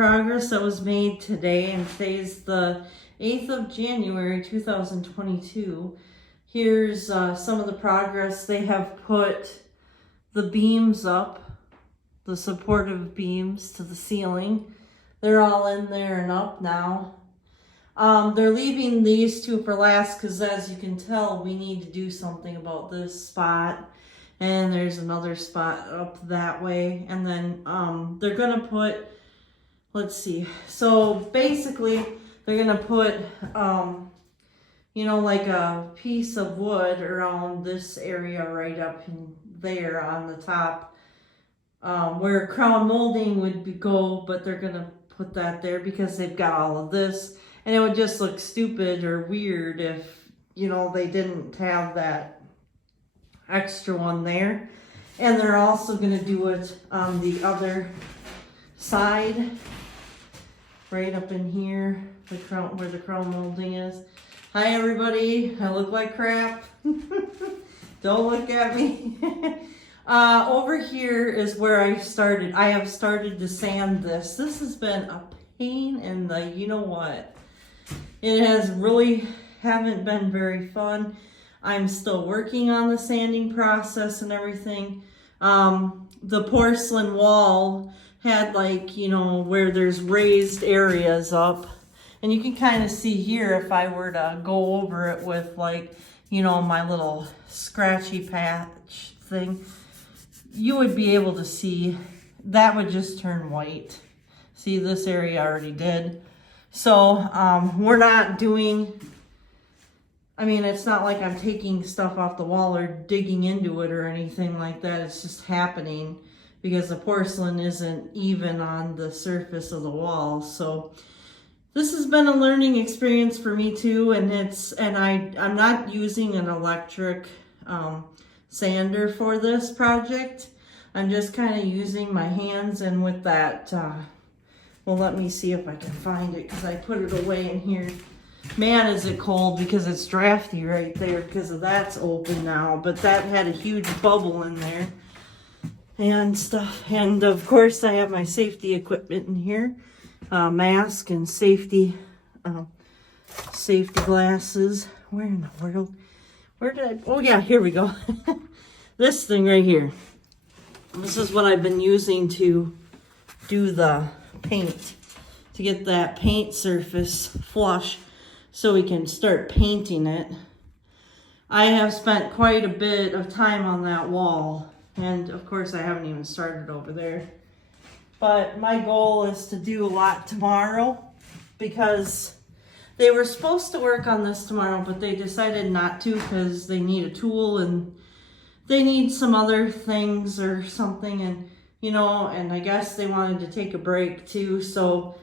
Progress that was made today, and today's the 8th of January 2022. Here's some of the progress. They have put the beams up, the supportive beams to the ceiling. They're all in there and up now. They're leaving these two for last because, as you can tell, we need to do something about this spot. And there's another spot up that way. And then they're going to put, let's see. So basically, they're going to put, you know, like a piece of wood around this area right up in there on the top where crown molding would go, but they're going to put that there because they've got all of this. And it would just look stupid or weird if, you know, they didn't have that extra one there. And they're also going to do it on the other side, right up in here, the crown, where the crown molding is. Hi everybody, I look like crap. Don't look at me. Over here is where I started. I have started to sand this. This has been a pain in the you know what. It has really haven't been very fun. I'm still working on the sanding process and everything. The porcelain wall had, like, you know, where there's raised areas up. And you can kind of see here if I were to go over it with, like, you know, my little scratchy patch thing, you would be able to see that would just turn white. See, this area already did. So we're not doing, I mean, it's not like I'm taking stuff off the wall or digging into it or anything like that. It's just happening because the porcelain isn't even on the surface of the wall. So this has been a learning experience for me too. And I'm not using an electric sander for this project. I'm just kind of using my hands, and with that, well, let me see if I can find it because I put it away in here. Man, is it cold because it's drafty right there because of that's open now. But that had a huge bubble in there and stuff. And of course, I have my safety equipment in here, mask and safety glasses. Where in the world? Where did I? Oh yeah, here we go. This thing right here. This is what I've been using to do the paint, to get that paint surface flush so we can start painting it. I have spent quite a bit of time on that wall, and of course I haven't even started over there. But my goal is to do a lot tomorrow because they were supposed to work on this tomorrow, but they decided not to because they need a tool and they need some other things or something, and you know, and I guess they wanted to take a break too, so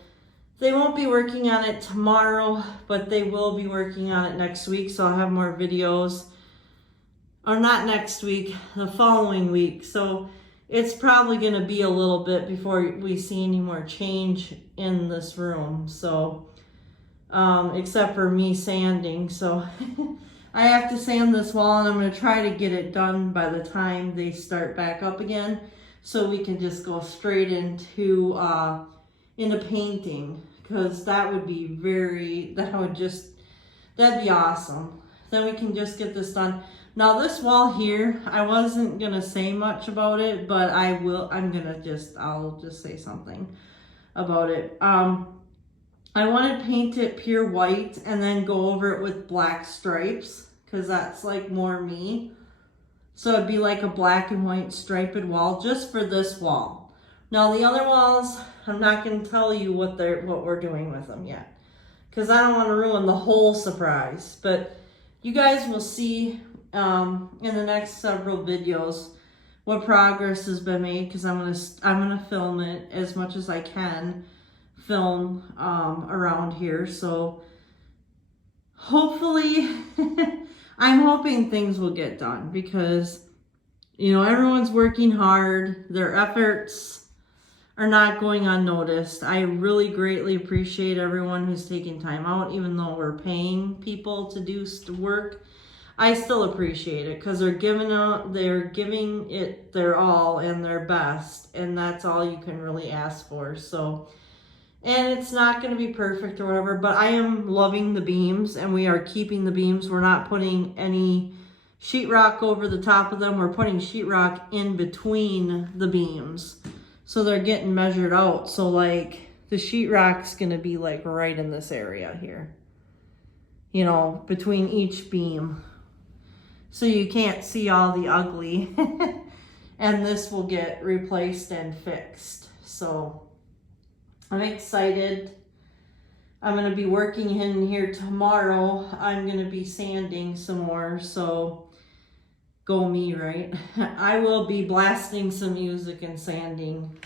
they won't be working on it tomorrow, but they will be working on it next week, so I'll have more videos. Or not next week, the following week. So it's probably going to be a little bit before we see any more change in this room. So, except for me sanding. So I have to sand this wall, and I'm going to try to get it done by the time they start back up again, so we can just go straight into painting, because that would be that'd be awesome. Then we can just get this done. Now this wall here, I wasn't gonna say much about it, but I'll just say something about it. I want to paint it pure white and then go over it with black stripes, because that's like more me. So it'd be like a black and white striped wall just for this wall. Now the other walls, I'm not going to tell you what we're doing with them yet, because I don't want to ruin the whole surprise. But you guys will see in the next several videos what progress has been made, because I'm gonna film it as much as I can film around here. So hopefully, I'm hoping things will get done, because you know, everyone's working hard. Their efforts are not going unnoticed. I really greatly appreciate everyone who's taking time out, even though we're paying people to do work. I still appreciate it, because they're giving it their all and their best, and that's all you can really ask for. So And it's not going to be perfect or whatever, but I am loving the beams, and we are keeping the beams. We're not putting any sheetrock over the top of them. We're putting sheetrock in between the beams. So they're getting measured out. So like the sheetrock's going to be like right in this area here. You know, between each beam. So you can't see all the ugly. And this will get replaced and fixed. So I'm excited. I'm going to be working in here tomorrow. I'm going to be sanding some more, so go me, right? I will be blasting some music and sanding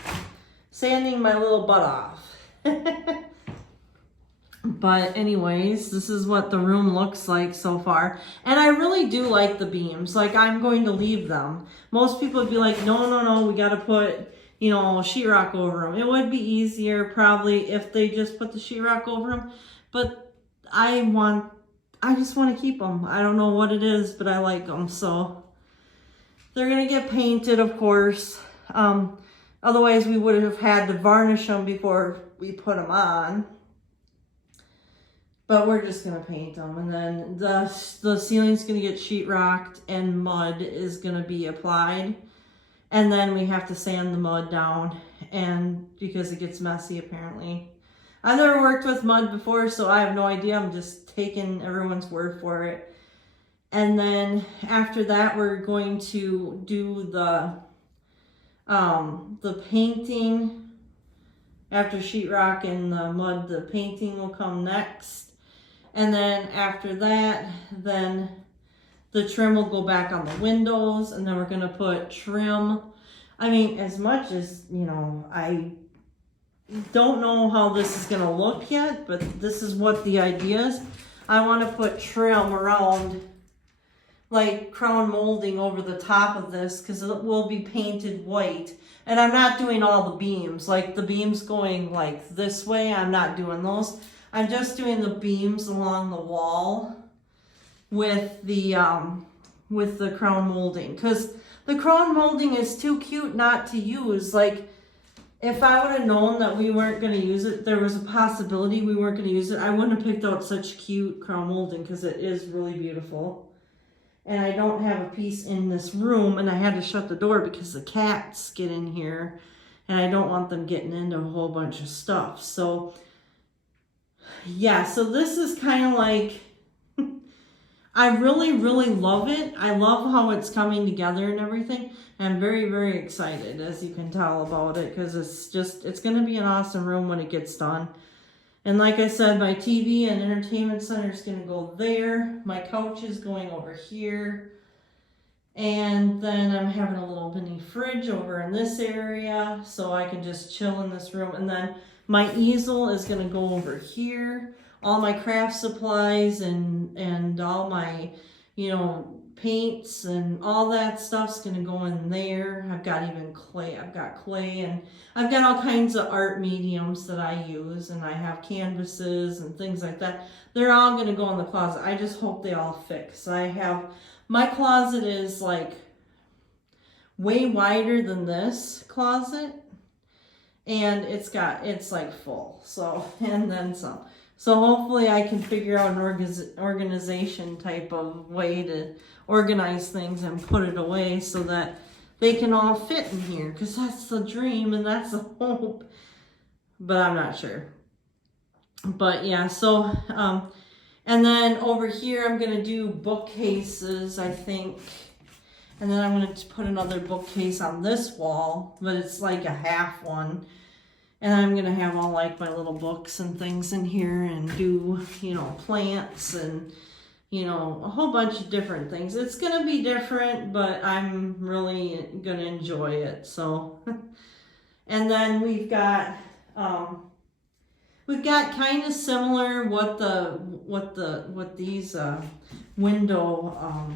my little butt off. But anyways, this is what the room looks like so far. And I really do like the beams. Like, I'm going to leave them. Most people would be like, no, we got to put, you know, sheetrock over them. It would be easier probably if they just put the sheetrock over them. But I just want to keep them. I don't know what it is, but I like them. So they're going to get painted, of course. Otherwise, we would have had to varnish them before we put them on. But we're just going to paint them. And then the ceiling's going to get sheetrocked and mud is going to be applied. And then we have to sand the mud down, and because it gets messy apparently. I've never worked with mud before, so I have no idea. I'm just taking everyone's word for it. And then after that, we're going to do the painting. After sheetrock and the mud, the painting will come next. And then after that, then the trim will go back on the windows, and then we're going to put trim. I mean, as much as, you know, I don't know how this is going to look yet, but this is what the idea is. I want to put trim around, like crown molding over the top of this, because it will be painted white. And I'm not doing all the beams, like the beams going like this way. I'm not doing those. I'm just doing the beams along the wall with the crown molding, because the crown molding is too cute not to use. Like, if I would have known that we weren't going to use it, there was a possibility we weren't going to use it, I wouldn't have picked out such cute crown molding, because it is really beautiful. And I don't have a piece in this room, and I had to shut the door because the cats get in here, and I don't want them getting into a whole bunch of stuff. So yeah, so this is kind of like, I really, really love it. I love how it's coming together and everything. I'm very, very excited, as you can tell, about it, because it's going to be an awesome room when it gets done. And like I said, my TV and entertainment center is going to go there. My couch is going over here. And then I'm having a little mini fridge over in this area, so I can just chill in this room. And then my easel is going to go over here. All my craft supplies and all my, you know, paints and all that stuff's going to go in there. I've got even clay. I've got clay, and I've got all kinds of art mediums that I use, and I have canvases and things like that. They're all going to go in the closet. I just hope they all fit. My closet is like way wider than this closet, and it's like full. So, and then some. So hopefully I can figure out an organization type of way to organize things and put it away so that they can all fit in here, because that's the dream and that's the hope. But I'm not sure. But yeah, so, and then over here I'm going to do bookcases, I think. And then I'm going to put another bookcase on this wall, but it's like a half one. And I'm going to have all like my little books and things in here, and do, you know, plants and, you know, a whole bunch of different things. It's going to be different, but I'm really going to enjoy it. So, and then we've got kind of similar what these window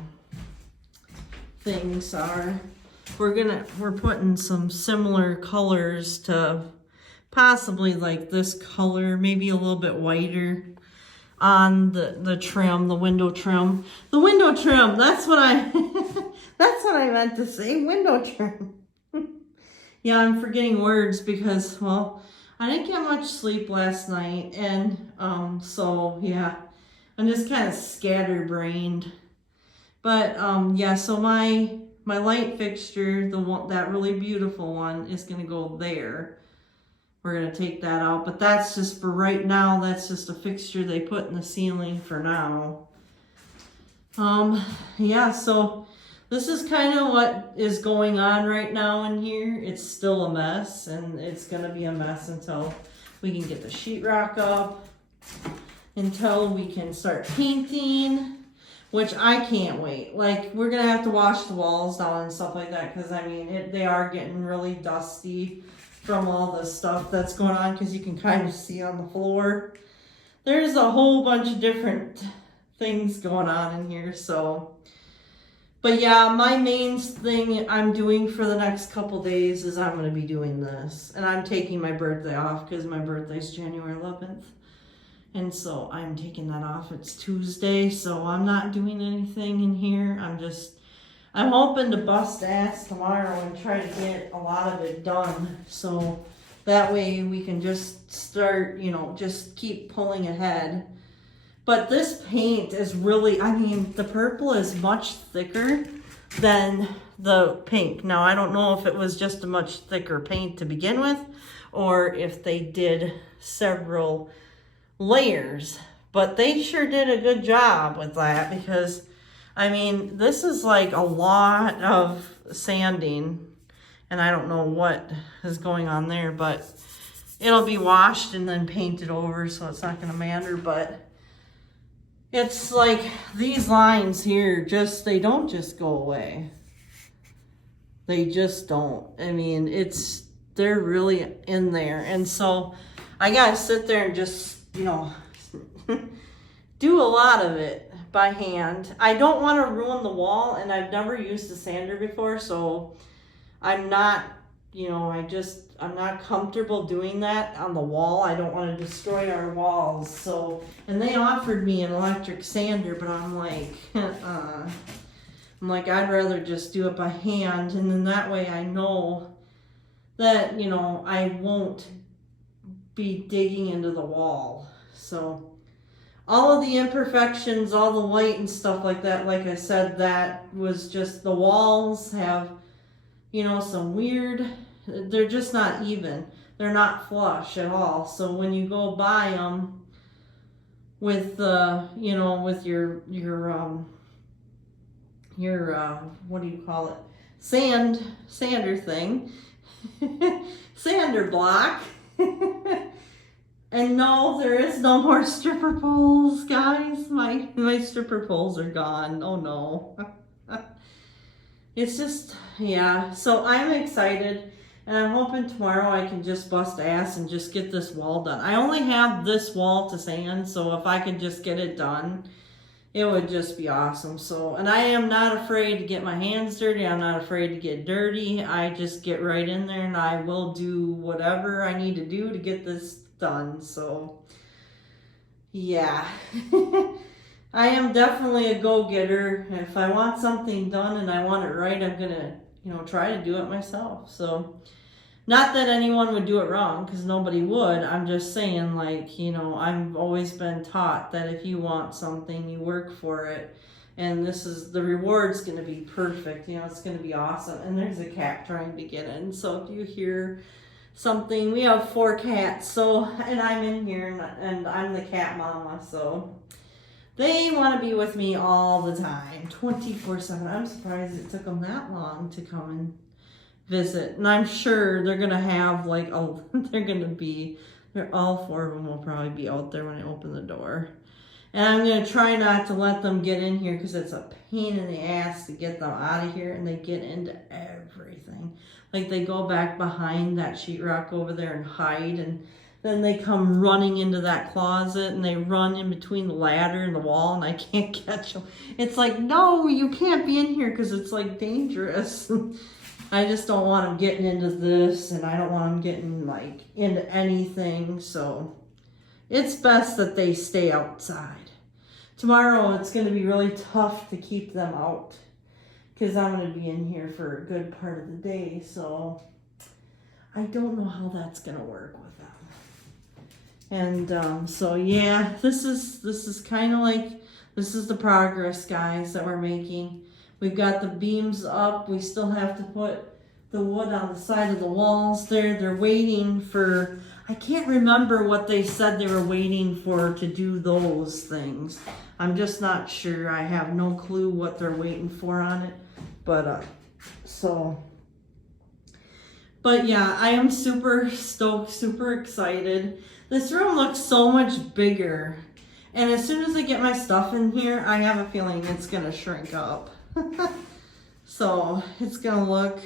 things are. We're putting some similar colors to possibly like this color, maybe a little bit whiter on the trim, the window trim. The window trim, that's what I that's what I meant to say, window trim. Yeah, I'm forgetting words because, well, I didn't get much sleep last night, and so yeah, I'm just kind of scatterbrained. But yeah, so my light fixture, the one, that really beautiful one, is gonna go there. We're gonna take that out, but that's just for right now. That's just a fixture they put in the ceiling for now. Yeah, so this is kind of what is going on right now in here. It's still a mess, and it's gonna be a mess until we can get the sheetrock up, until we can start painting, which I can't wait. Like, we're gonna have to wash the walls down and stuff like that, because I mean, they are getting really dusty from all the stuff that's going on, because you can kind of see on the floor. There's a whole bunch of different things going on in here, so. But yeah, my main thing I'm doing for the next couple days is I'm going to be doing this. And I'm taking my birthday off because my birthday's January 11th. And so I'm taking that off. It's Tuesday, so I'm not doing anything in here. I'm hoping to bust ass tomorrow and try to get a lot of it done. So that way we can just start, just keep pulling ahead. But this paint is really, I mean, the purple is much thicker than the pink. Now, I don't know if it was just a much thicker paint to begin with, or if they did several layers. But they sure did a good job with that, because, I mean, this is like a lot of sanding, and I don't know what is going on there, but it'll be washed and then painted over, so it's not going to matter. But it's like these lines here, they don't just go away. They just don't. I mean, they're really in there. And so I gotta sit there and just, do a lot of it by hand. I don't want to ruin the wall, and I've never used a sander before, so I'm not, I'm not comfortable doing that on the wall. I don't want to destroy our walls. So, and they offered me an electric sander, but I'm like, I'd rather just do it by hand. And then that way I know that, I won't be digging into the wall. So all of the imperfections, all the white and stuff like that, like I said, that was just, the walls have, some weird, they're just not even. They're not flush at all. So when you go by them with with your what do you call it? Sander thing. Sander block. And no, there is no more stripper poles, guys. My stripper poles are gone. Oh no. It's just, yeah. So I'm excited. And I'm hoping tomorrow I can just bust ass and just get this wall done. I only have this wall to sand, so if I could just get it done, it would just be awesome. So, and I am not afraid to get my hands dirty. I'm not afraid to get dirty. I just get right in there and I will do whatever I need to do to get this done. So, yeah. I am definitely a go-getter. If I want something done and I want it right, I'm going to, try to do it myself. So, not that anyone would do it wrong, because nobody would. I'm just saying, I've always been taught that if you want something, you work for it. And the reward's going to be perfect. It's going to be awesome. And there's a cat trying to get in. So if you hear something, we have 4 cats. So, and I'm in here, and I'm the cat mama. So they want to be with me all the time, 24/7. I'm surprised it took them that long to come and visit. And I'm sure they're going to have all 4 of them will probably be out there when I open the door. And I'm going to try not to let them get in here, because it's a pain in the ass to get them out of here, and they get into everything. Like, they go back behind that sheetrock over there and hide, and then they come running into that closet, and they run in between the ladder and the wall, and I can't catch them. It's like, no, you can't be in here, because it's dangerous. I just don't want them getting into this, and I don't want them getting into anything. So it's best that they stay outside. Tomorrow it's going to be really tough to keep them out, because I'm going to be in here for a good part of the day. So I don't know how that's going to work with them. And so yeah, this is kind of like, this is the progress, guys, that we're making. We've got the beams up. We still have to put the wood on the side of the walls there. They're waiting for, I can't remember what they said they were waiting for to do those things. I'm just not sure. I have no clue what they're waiting for on it. But but yeah, I am super stoked, super excited. This room looks so much bigger. And as soon as I get my stuff in here, I have a feeling it's gonna shrink up. So it's gonna look,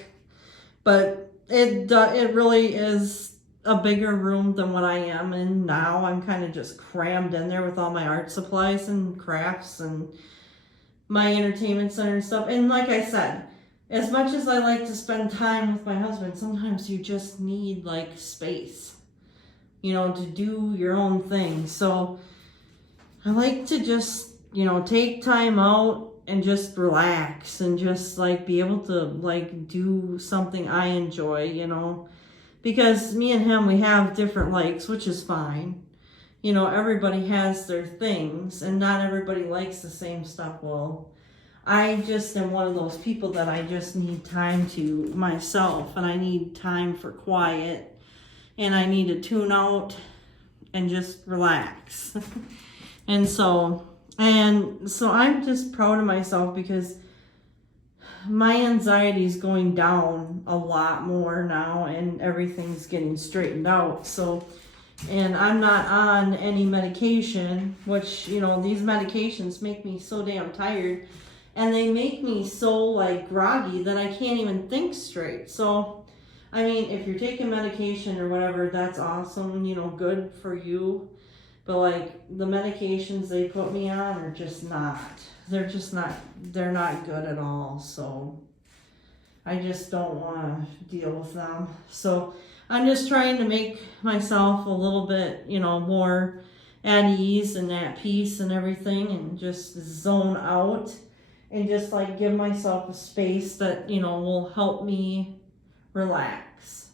but it really is a bigger room than what I am in now. I'm kind of just crammed in there with all my art supplies and crafts and my entertainment center and stuff. And like I said, as much as I like to spend time with my husband, sometimes you just need like space, you know, to do your own thing. So I like to just, you know, take time out and just relax and just like be able to like do something I enjoy, you know, because me and him, we have different likes, which is fine. You know, everybody has their things and not everybody likes the same stuff. Well, I just am one of those people that I just need time to myself, and I need time for quiet, and I need to tune out and just relax. And so I'm just proud of myself because my anxiety is going down a lot more now and everything's getting straightened out. So, and I'm not on any medication, which, you know, these medications make me so damn tired and they make me so like groggy that I can't even think straight. So, I mean, if you're taking medication or whatever, that's awesome, you know, good for you. But like the medications they put me on are just not, they're not good at all. So I just don't want to deal with them. So I'm just trying to make myself a little bit, you know, more at ease and at peace and everything, and just zone out and just like give myself a space that, you know, will help me relax.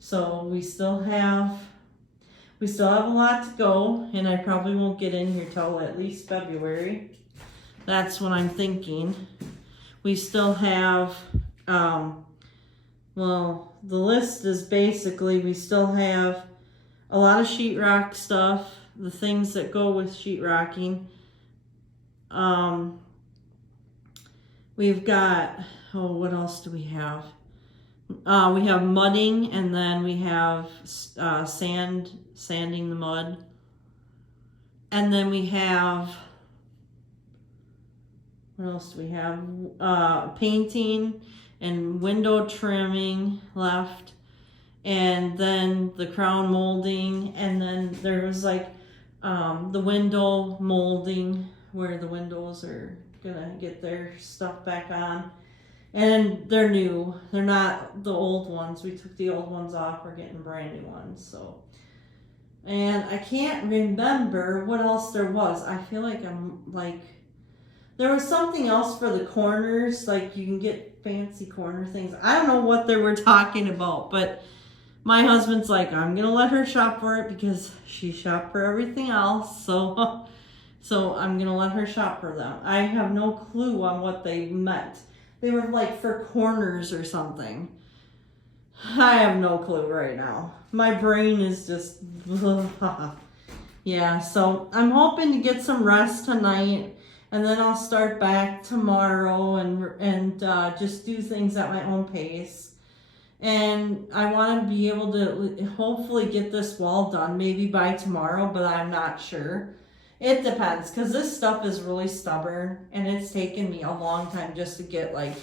So we still have a lot to go, and I probably won't get in here till at least February. That's what I'm thinking. We still have, well, the list is basically, we still have a lot of sheetrock stuff, the things that go with sheetrocking. We've got, what else do we have? We have mudding, and then we have sanding the mud. And then we have, what else do we have? Painting and window trimming left. And then the crown molding. And then there was like the window molding where the windows are gonna get their stuff back on. And they're new. They're not the old ones. We took the old ones off. We're getting brand new ones. So, and I can't remember what else there was. I feel like I'm like, there was something else for the corners. Like you can get fancy corner things. I don't know what they were talking about, but my husband's like, I'm going to let her shop for it because she shopped for everything else. So I'm going to let her shop for them. I have no clue on what they meant. They were like for corners or something. I have no clue right now. My brain is just, yeah. So I'm hoping to get some rest tonight, and then I'll start back tomorrow and just do things at my own pace. And I want to be able to hopefully get this wall done maybe by tomorrow, but I'm not sure. It depends, because this stuff is really stubborn, and it's taken me a long time just to get like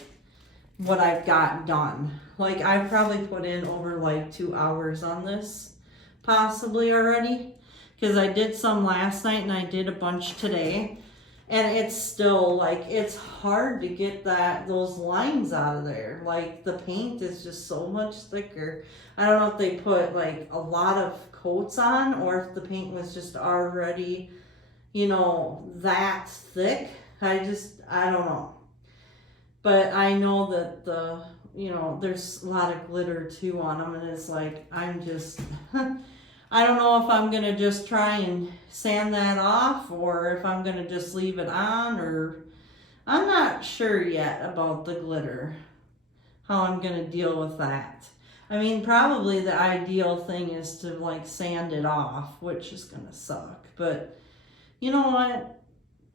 what I've got done. Like I've probably put in over like 2 hours on this possibly already, because I did some last night and I did a bunch today, and it's still like, it's hard to get those lines out of there. Like the paint is just so much thicker. I don't know if they put like a lot of coats on or if the paint was just already, you know, that thick. I don't know. But I know that you know, there's a lot of glitter too on them, and it's like, I'm just, I don't know if I'm going to just try and sand that off or if I'm going to just leave it on, or I'm not sure yet about the glitter, how I'm going to deal with that. I mean, probably the ideal thing is to like sand it off, which is going to suck, but you know what?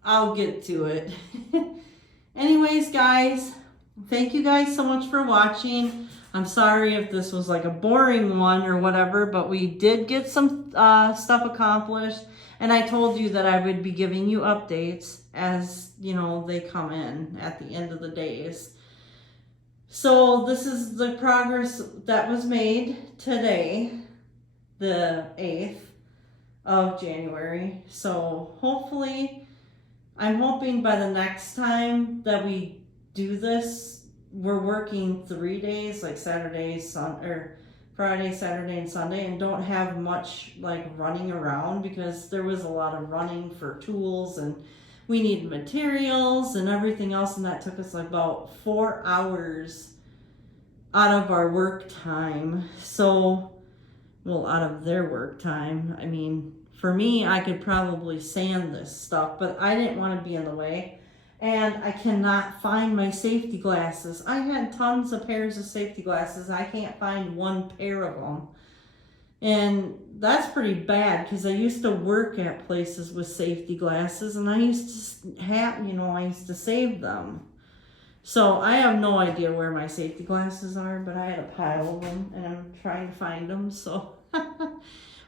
I'll get to it. Anyways, guys, thank you guys so much for watching. I'm sorry if this was like a boring one or whatever, but we did get some stuff accomplished. And I told you that I would be giving you updates as, you know, they come in at the end of the days. So this is the progress that was made today, the 8th of January. So hopefully, I'm hoping by the next time that we do this, we're working 3 days, like Saturday, or Friday, Saturday, and Sunday, and don't have much like running around, because there was a lot of running for tools and we need materials and everything else, and that took us like about 4 hours out of our work time. So, well, out of their work time. I mean, for me, I could probably sand this stuff, but I didn't want to be in the way. And I cannot find my safety glasses. I had tons of pairs of safety glasses. I can't find one pair of them. And that's pretty bad, because I used to work at places with safety glasses, and I used to have, you know, I used to save them. So I have no idea where my safety glasses are, but I had a pile of them and I'm trying to find them. So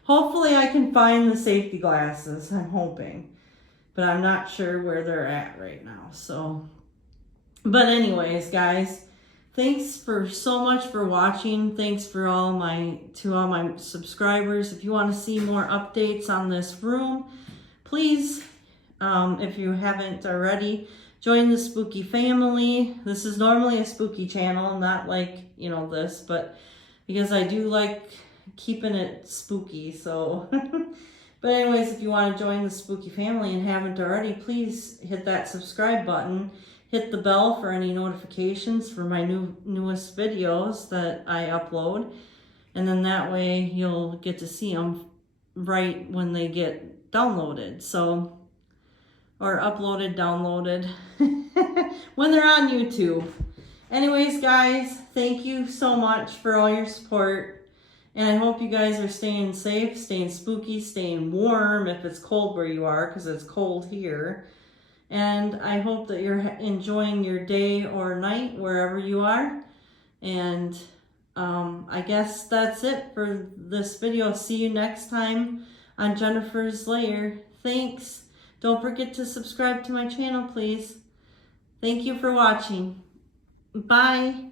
hopefully I can find the safety glasses. I'm hoping. But I'm not sure where they're at right now. So, but anyways, guys, thanks for so much for watching. Thanks for all my subscribers. If you want to see more updates on this room, please, if you haven't already, join the spooky family. This is normally a spooky channel, not like, you know, this, but because I do like keeping it spooky. So but anyways, if you want to join the spooky family and haven't already, please hit that subscribe button. Hit the bell for any notifications for my newest videos that I upload. And then that way you'll get to see them right when they get downloaded. So, or uploaded, downloaded, when they're on YouTube. Anyways, guys, thank you so much for all your support. And I hope you guys are staying safe, staying spooky, staying warm if it's cold where you are, because it's cold here. And I hope that you're enjoying your day or night wherever you are. And I guess that's it for this video. See you next time on Jennifer's Lair. Thanks. Don't forget to subscribe to my channel, please. Thank you for watching. Bye.